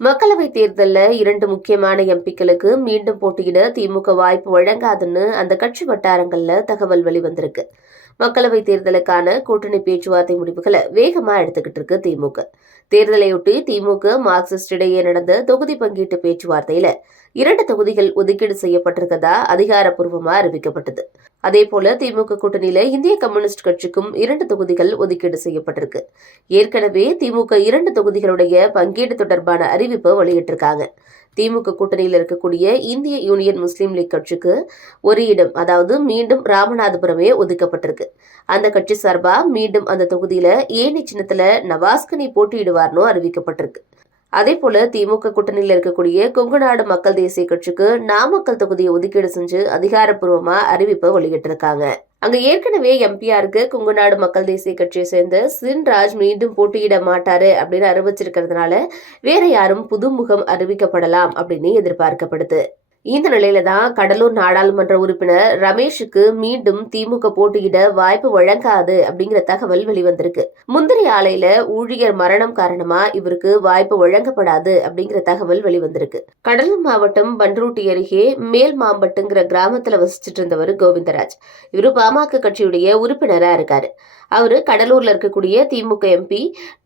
மக்களவை தேர்தலில் இரண்டு முக்கியமான எம்பிக்களுக்கு மீண்டும் போட்டியிட திமுக வாய்ப்பு வழங்காதுன்னு அந்த கட்சி வட்டாரங்கள்ல தகவல் வெளிவந்திருக்கு. மக்களவை தேர்தலுக்கான கூட்டணி பேச்சுவார்த்தை முடிவுகளை வேகமா எடுத்துக்கிட்டு இருக்கு திமுக. தேர்தலையொட்டி திமுக மார்க்சிஸ்ட் இடையே நடந்த தொகுதி பங்கீட்டு பேச்சுவார்த்தையில இரண்டு தொகுதிகள் ஒதுக்கீடு செய்யப்பட்டிருக்கதா அதிகாரப்பூர்வமா அறிவிக்கப்பட்டது. அதே போல திமுக கூட்டணியில இந்திய கம்யூனிஸ்ட் கட்சிக்கும் இரண்டு தொகுதிகள் ஒதுக்கீடு செய்யப்பட்டிருக்கு. ஏற்கனவே திமுக இரண்டு தொகுதிகளுடைய பங்கீடு தொடர்பான அறிவிப்பை வெளியிட்டிருக்காங்க. திமுக கூட்டணியில் இருக்கக்கூடிய இந்திய யூனியன் முஸ்லீம் லீக் கட்சிக்கு ஒரு இடம் அதாவது மீண்டும் ராமநாதபுரமே ஒதுக்கப்பட்டிருக்கு. அந்த கட்சி சார்பா மீண்டும் அந்த தொகுதியில ஏனி சின்னத்துல நவாஸ்கனி போட்டியிடுவார்னு அறிவிக்கப்பட்டிருக்கு. அதே போல திமுக கூட்டணியில் இருக்கக்கூடிய கொங்குநாடு மக்கள் தேசிய கட்சிக்கு நாமக்கல் தொகுதியை ஒதுக்கீடு செஞ்சு அதிகாரப்பூர்வமா அறிவிப்பை வெளியிட்டிருக்காங்க. அங்கு ஏற்கனவே எம்பிஆருக்கு கொங்குநாடு மக்கள் தேசிய கட்சியை சேர்ந்த சின்ராஜ் மீண்டும் போட்டியிட மாட்டாரு அப்படின்னு அறிவிச்சிருக்கிறதுனால வேற யாரும் புதுமுகம் அறிவிக்கப்படலாம் அப்படின்னு எதிர்பார்க்கப்படுது. இந்த நிலையில தான் கடலூர் நாடாளுமன்ற உறுப்பினர் ரமேஷுக்கு மீண்டும் திமுக போட்டியிட வாய்ப்பு வழங்காது அப்படிங்கிற தகவல் வெளிவந்திருக்கு. முந்திரி ஆலையில ஊழியர் மரணம் காரணமா இவருக்கு வாய்ப்பு வழங்கப்படாது அப்படிங்கிற தகவல் வெளிவந்திருக்கு. கடலூர் மாவட்டம் பன்ருட்டி அருகே மேல் மாம்பட்டுங்கிற கிராமத்துல வசிச்சுட்டு இருந்தவர் கோவிந்தராஜ். இவரு பாமக கட்சியுடைய உறுப்பினரா இருக்காரு. அவரு கடலூர்ல இருக்கக்கூடிய திமுக எம்பி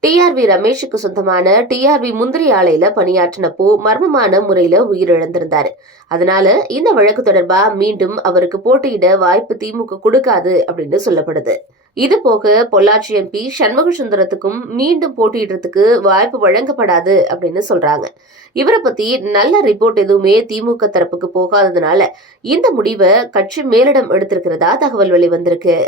டிஆர்வி ரமேஷுக்கு சொந்தமான டிஆர்வி முந்திரி ஆலையில பணியாற்றினப்போ மர்மமான முறையில உயிரிழந்திருந்தாரு. அதனால இந்த வழக்கு தொடர்பா மீண்டும் அவருக்கு போட்டியிட வாய்ப்பு திமுக கொடுக்காது அப்படின்னு சொல்லப்படுது. இது போக பொள்ளாச்சி எம்பி சண்முக சுந்தரத்துக்கும் மீண்டும் போட்டியிடுறதுக்கு வாய்ப்பு வழங்கப்படாது அப்படின்னு சொல்றாங்க. இவரை பத்தி நல்ல ரிப்போர்ட் எதுவுமே திமுக தரப்புக்கு போகாததுனால இந்த முடிவை கட்சி மேலிடம் எடுத்திருக்கிறதா தகவல் வெளிவந்திருக்கு.